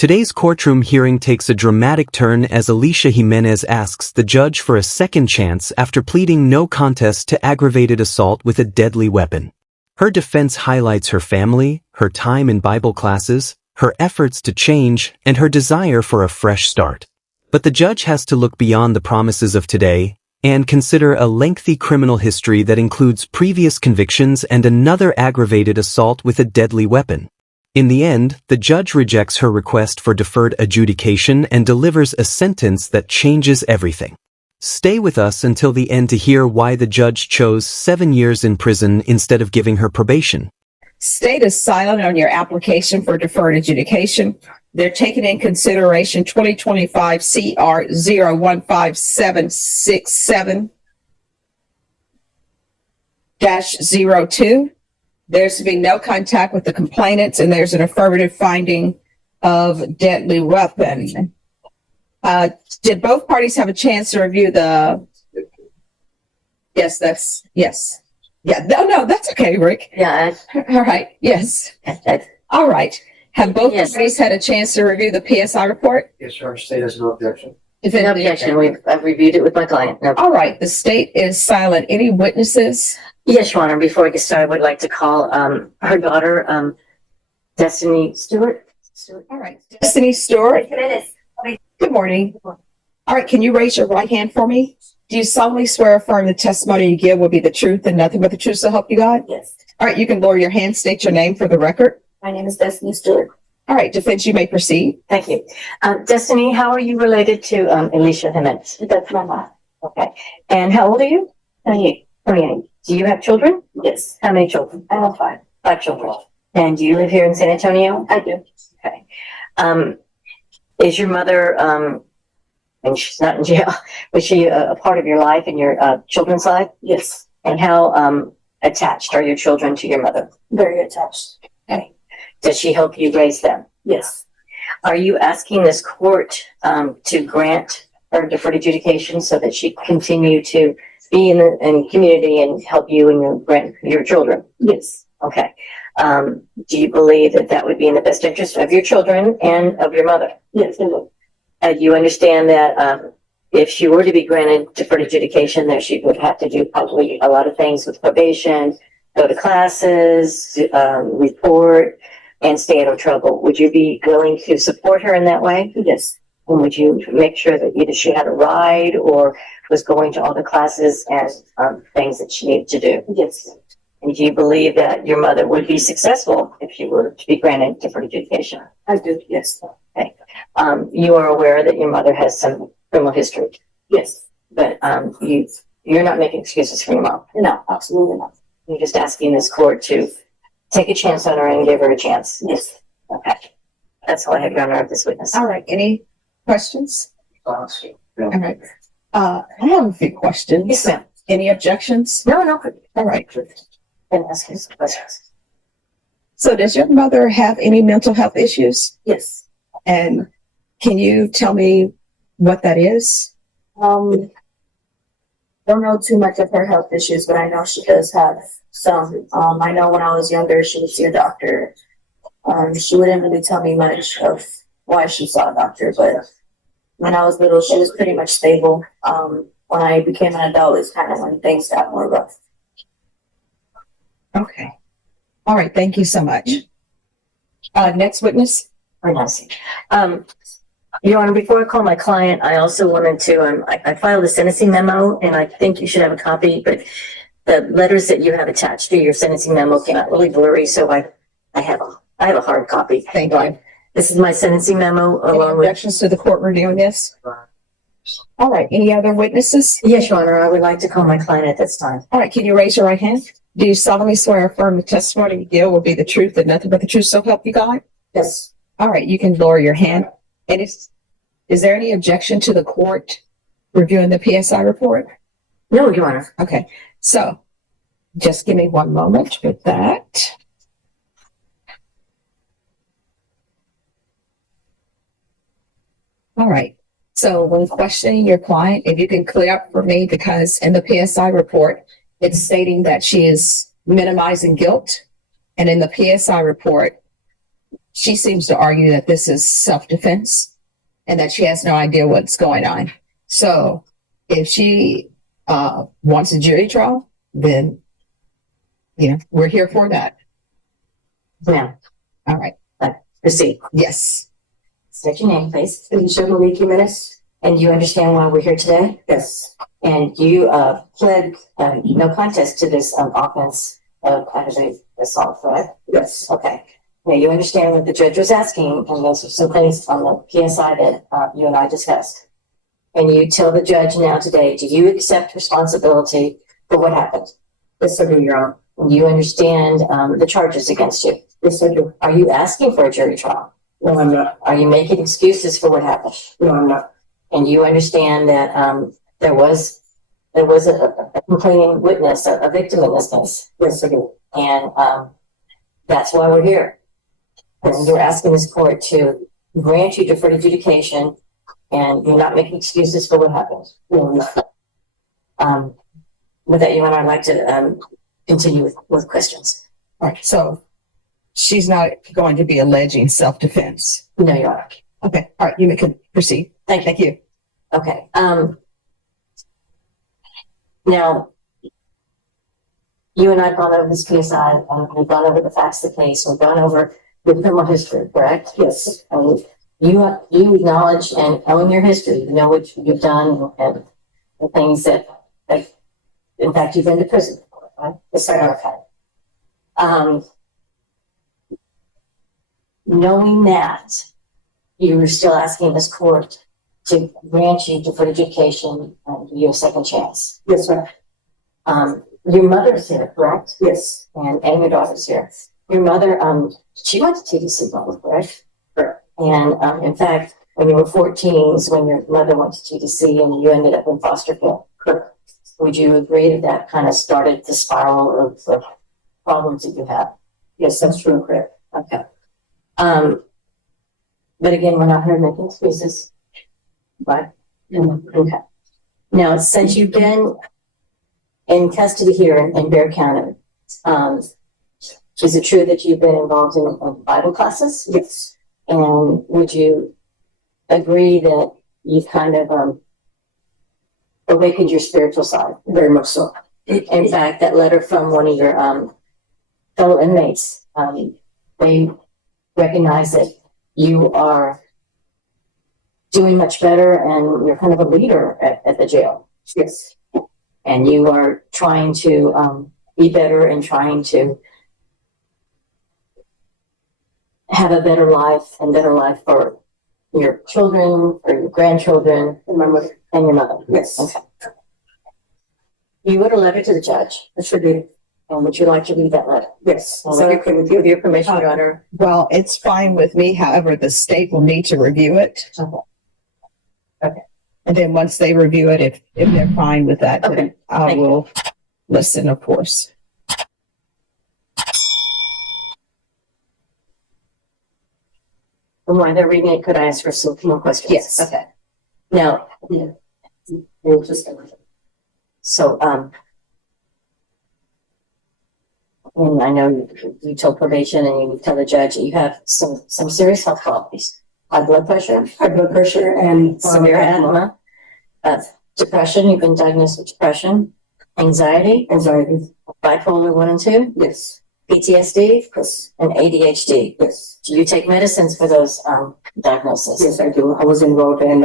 Today's courtroom hearing takes a dramatic turn as Alicia Jimenez asks the judge for a second chance after pleading no contest to aggravated assault with a deadly weapon. Her defense highlights her family, her time in Bible classes, her efforts to change, and her desire for a fresh start. But the judge has to look beyond the promises of today and consider a lengthy criminal history that includes previous convictions and another aggravated assault with a deadly weapon. In the end, the judge rejects her request for deferred adjudication and delivers a sentence that changes everything. Stay with us until the end to hear why the judge chose 7 years in prison instead of giving her probation. State is silent on your application for deferred adjudication. They're taking in consideration 2025 CR 015767-02. There's to be no contact with the complainants, and there's an affirmative finding of deadly weapon. Did both parties have a chance to review the? Yes. Yeah, no, that's okay, Rick. Yeah. All right, yes. All right. Have both parties had a chance to review the PSI report? Yes, Your State has no objection. No objection. I've reviewed it with my client. No. All right, the state is silent. Any witnesses? Yes, Your Honor. Before I get started, I would like to call her daughter, Destiny Stewart. All right, Destiny Stewart. Good morning. All right, can you raise your right hand for me? Do you solemnly swear or affirm the testimony you give will be the truth and nothing but the truth, so help you God? Yes. All right, you can lower your hand, state your name for the record. My name is Destiny Stewart. All right, defense, you may proceed. Thank you. Destiny, how are you related to Alicia Jimenez? That's my mom. Okay. And how old are you? 28. 28. Do you have children? Yes. How many children? I have 5. 5 children. And do you live here in San Antonio? I do. Okay. Is your mother, and she's not in jail, was she a part of your life and your children's life? Yes. And how attached are your children to your mother? Very attached. Okay. Does she help you raise them? Yes. Are you asking this court to grant her deferred adjudication so that she can continue to be in the community and help you and your children? Yes. Okay. Do you believe that that would be in the best interest of your children and of your mother? Yes, I do. You understand that if she were to be granted deferred adjudication, that she would have to do probably a lot of things with probation, go to classes, report, and stay out of trouble. Would you be willing to support her in that way? Yes. And would you make sure that either she had a ride or was going to all the classes and things that she needed to do? Yes. And do you believe that your mother would be successful if she were to be granted deferred adjudication? I do. Yes. Okay. You are aware that your mother has some criminal history, Yes. but you're not making excuses for your mom. No, absolutely not. You're just asking this court to take a chance on her and give her a chance. Yes. Okay. That's all I have, Your Honor, of this witness. All right, any questions? Yeah. All right. I have a few questions. Yes, ma'am. Any objections? No. All right. Then ask you some questions. So does your mother have any mental health issues? Yes. And can you tell me what that is? Don't know too much of her health issues, but I know she does have some. I know when I was younger, she would see a doctor. She wouldn't really tell me much of why she saw a doctor, but when I was little, she was pretty much stable. When I became an adult, it's kind of when things got more rough. Okay. All right. Thank you so much. Next witness. Very nice. Your Honor, before I call my client, I also wanted to, I filed a sentencing memo, and I think you should have a copy, but the letters that you have attached to your sentencing memo came out really blurry, so I have a hard copy. Thank you. This is my sentencing memo Any along with. objections to the court reviewing this? All right. Any other witnesses? Yes, Your Honor, I would like to call my client at this time. All right. Can you raise your right hand? Do you solemnly swear or affirm the testimony you give will be the truth and nothing but the truth, so help you God? Yes. All right. You can lower your hand. And is there any objection to the court reviewing the PSI report? No, Your Honor. Okay. So just give me one moment with that. All right. So when questioning your client, if you can clear up for me, because in the PSI report, it's stating that she is minimizing guilt. And in the PSI report, she seems to argue that this is self-defense and that she has no idea what's going on. So if she wants a jury trial, then, we're here for that. Now, All right. proceed. Yes. State your name, please. Alicia Jimenez. And you understand why we're here today? Yes. And you pled no contest to this offense of aggravated assault, correct? Yes. Okay. Now you understand what the judge was asking, and those are some things on the PSI that you and I discussed. And you tell the judge now today, do you accept responsibility for what happened? Yes, I do, Your Honor. And you understand the charges against you? Yes, I do. Are you asking for a jury trial? No, I'm not. Are you making excuses for what happened? No, I'm not. And you understand that there was a complaining witness, a victim in this case. Yes, I do. And that's why we're here. And we're asking this court to grant you deferred adjudication, and you're not making excuses for what happened. No, I'm not. With that, you and I'd like to continue with questions. All right. So she's not going to be alleging self-defense. No, you are. Okay. All right. You can proceed. Thank you. Thank you. Okay. Now, you and I have gone over this PSI, we've gone over the facts of the case, we've gone over the criminal history, correct? Yes. You acknowledge and own your history. You know what you've done and the things that in fact, you've been to prison for, right? Yes, I have. Okay. Knowing that, you were still asking this court to grant you deferred education and give you a second chance. Yes, sir. Your mother's here, correct? Yes. And your daughter's here. Your mother, she went to TDC level, correct? Correct. And in fact, when you were 14 is when your mother went to TDC and you ended up in foster care. Correct. Would you agree that that kind of started the spiral of problems that you have? Yes, that's true. Correct. Okay. But again, we're not here to make excuses. Right? Okay. Now, since you've been in custody here in Bear County, is it true that you've been involved in Bible classes? Yes. And would you agree that you've kind of awakened your spiritual side? Very much so. In fact, that letter from one of your fellow inmates, they recognize that you are doing much better and you're kind of a leader at the jail. Yes. And you are trying to be better and trying to have a better life and better life for your children, or your grandchildren, And my mother. and your mother. Yes. Okay. You wrote a letter to the judge. I sure did. And would you like to read that letter? Yes. Is Is that that okay with you? With your permission, Your Honor. Well, it's fine with me. However, the state will need to review it. Okay. And then once they review it, if they're fine with that, Okay. then I Thank you. will listen, of course. And while they're reading it, could I ask for some more questions? Yes. Okay. Now, We'll just. so, and I know you told probation and you tell the judge that you have some serious health problems. High blood pressure, High blood pressure and severe asthma, depression, you've been diagnosed with depression, anxiety, anxiety. bipolar 1 and 2, Yes. PTSD, Yes. and ADHD. Yes. Do you take medicines for those diagnoses? Yes, I do. I was enrolled in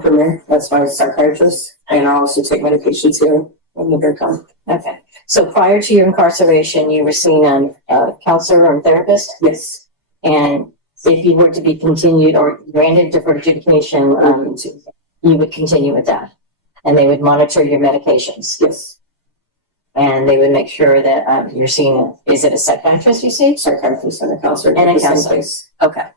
Premier. That's my psychiatrist, and I also take medications here in the Bear County. Okay. So prior to your incarceration, you were seeing a counselor or therapist? Yes. And if you were to be continued or granted deferred adjudication, you would continue with that. And they would monitor your medications. Yes. And they would make sure that you're seeing, is it a psychiatrist you see? Psychiatrist and a counselor. And a at the same counselor. place. Okay.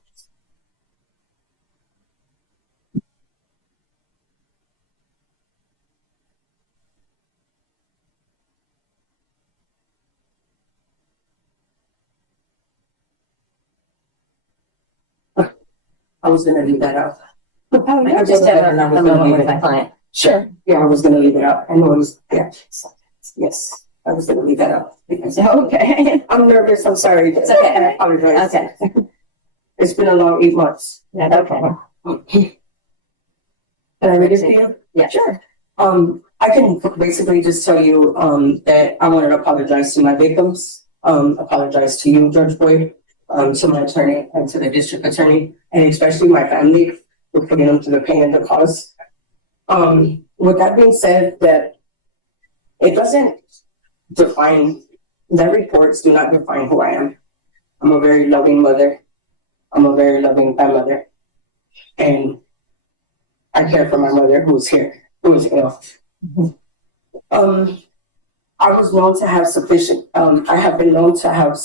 I was gonna leave that out. I just have a moment with my client. Sure. Yeah, I was gonna leave it out. I know it was, yeah. Yes. I was gonna leave that up because Okay. I'm nervous. I'm sorry. It's okay. I apologize. Okay. It's been a long 8 months. Okay. Can I read it to you? Yeah. Sure. I can basically just tell you, that I want to apologize to my victims, apologize to you, Judge Boyd, to my attorney and to the district attorney, and especially my family for putting them through the pain and the cause. With that being said, that it doesn't define, that reports do not define who I am. I'm a very loving mother. I'm a very loving grandmother. And I care for my mother who's here, who is ill. I was known to have sufficient, I have been known to have,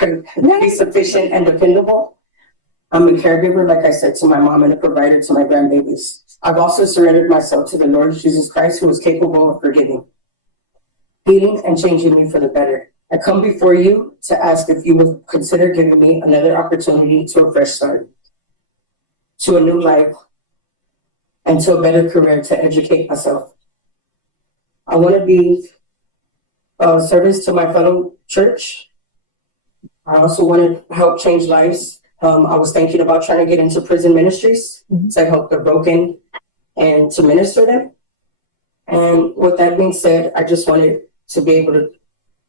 be sufficient and dependable. I'm a caregiver, like I said, to my mom and a provider to my grandbabies. I've also surrendered myself to the Lord Jesus Christ, who is capable of forgiving, healing, and changing me for the better. I come before you to ask if you would consider giving me another opportunity to a fresh start, to a new life, and to a better career to educate myself. I want to be of service to my fellow church. I also want to help change lives. I was thinking about trying to get into prison ministries to help the broken and to minister them. And with that being said, I just wanted to be able to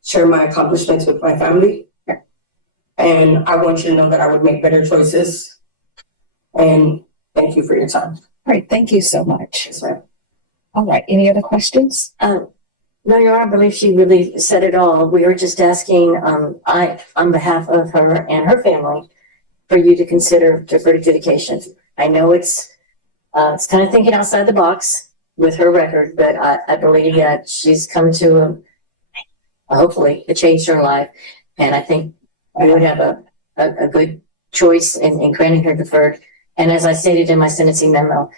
share my accomplishments with my family. And I want you to know that I would make better choices. And thank you for your time. All right, thank you so much. Yes, ma'am. All right, any other questions? No, Your Honor, I believe she really said it all. We were just asking, on behalf of her and her family, for you to consider deferred adjudication. I know it's kind of thinking outside the box with her record, but I believe that she's come to hopefully a change in her life. And I think we would have a good choice in granting her deferred. And as I stated in my sentencing memo,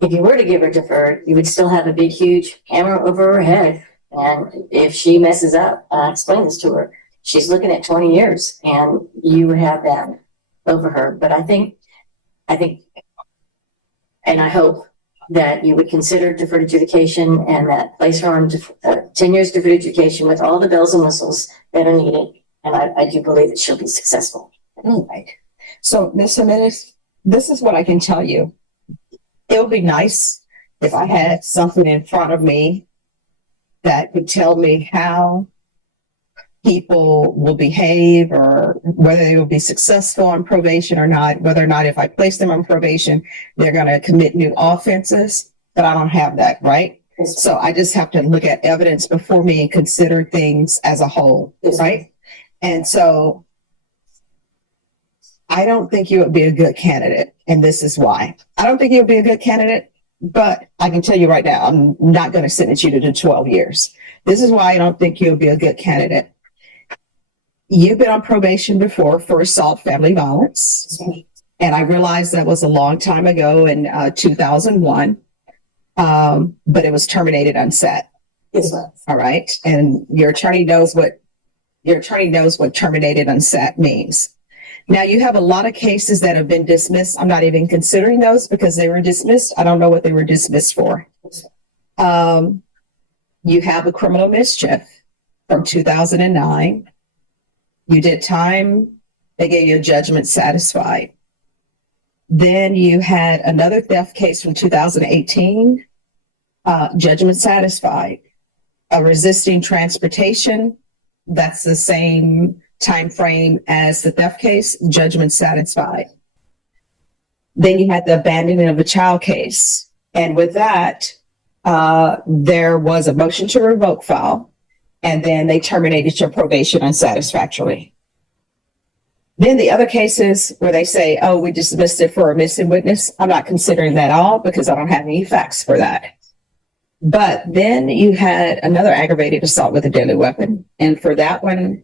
if you were to give her deferred, you would still have a big, huge hammer over her head. And if she messes up, I explained this to her, she's looking at 20 years and you would have that over her. But I think, and I hope that you would consider deferred adjudication and that place her on 10 years deferred adjudication with all the bells and whistles that are needed. And I do believe that she'll be successful. All right. So, Ms. Jimenez, this is what I can tell you. It would be nice if I had something in front of me that could tell me how people will behave or whether they will be successful on probation or not, whether or not if I place them on probation, they're going to commit new offenses. But I don't have that, right? So I just have to look at evidence before me and consider things as a whole, right? And so I don't think you would be a good candidate. And this is why. I don't think you would be a good candidate, but I can tell you right now, I'm not going to sentence you to do 12 years. This is why I don't think you'll be a good candidate. You've been on probation before for assault, family violence. And I realized that was a long time ago in 2001. But it was terminated unset. Yes, ma'am. All right. And your attorney knows what terminated unset means. Now you have a lot of cases that have been dismissed. I'm not even considering those because they were dismissed. I don't know what they were dismissed for. You have a criminal mischief from 2009. You did time. They gave you a judgment satisfied. Then you had another theft case from 2018. Judgment satisfied. A resisting transportation. That's the same time frame as the theft case, judgment satisfied. Then you had the abandoning of a child case. And with that, there was a motion to revoke file, and then they terminated your probation unsatisfactorily. Then the other cases where they say, oh, we dismissed it for a missing witness. I'm not considering that all because I don't have any facts for that. But then you had another aggravated assault with a deadly weapon. And for that one,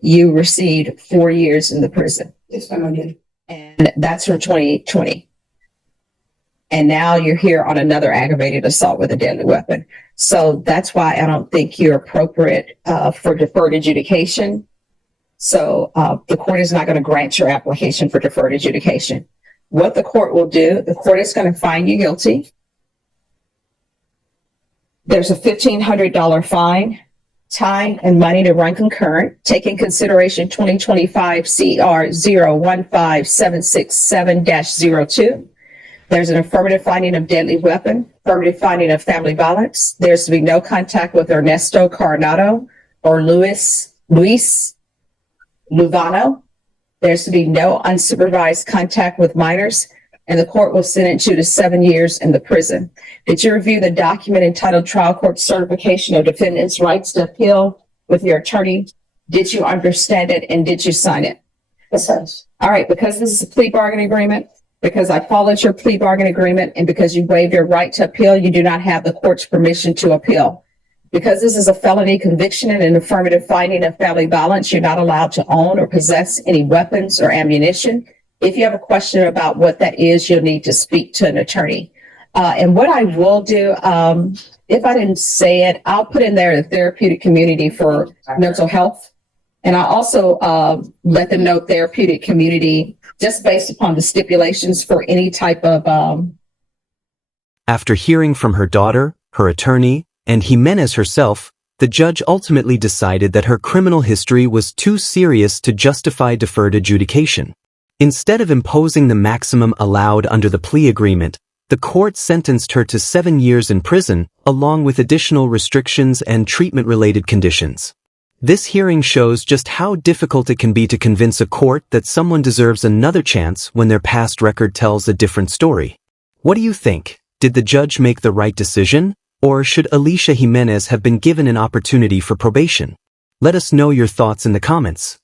you received 4 years in the prison. Yes, ma'am, I did. And that's from 2020. And now you're here on another aggravated assault with a deadly weapon. So that's why I don't think you're appropriate for deferred adjudication. So the court is not going to grant your application for deferred adjudication. What the court will do, the court is going to find you guilty. There's a $1,500 fine time and money to run concurrent, take in consideration 2025 CR 015767-02. There's an affirmative finding of deadly weapon, affirmative finding of family violence. There's to be no contact with Ernesto Coronado or Luis Luvano. There's to be no unsupervised contact with minors, and the court will sentence you to 7 years in the prison. Did you review the document entitled Trial Court Certification of Defendant's Rights to Appeal with your attorney? Did you understand it and did you sign it? Yes, sir. All right, because this is a plea bargaining agreement, because I followed your plea bargain agreement, and because you waived your right to appeal, you do not have the court's permission to appeal. Because this is a felony conviction and an affirmative finding of family violence, you're not allowed to own or possess any weapons or ammunition. If you have a question about what that is, you'll need to speak to an attorney. And what I will do, if I didn't say it, I'll put in there the therapeutic community for mental health. And I also let them know therapeutic community just based upon the stipulations for any type of. After hearing from her daughter, her attorney, and Jimenez herself, the judge ultimately decided that her criminal history was too serious to justify deferred adjudication. Instead of imposing the maximum allowed under the plea agreement, the court sentenced her to 7 years in prison, along with additional restrictions and treatment-related conditions. This hearing shows just how difficult it can be to convince a court that someone deserves another chance when their past record tells a different story. What do you think? Did the judge make the right decision? Or should Alicia Jimenez have been given an opportunity for probation? Let us know your thoughts in the comments.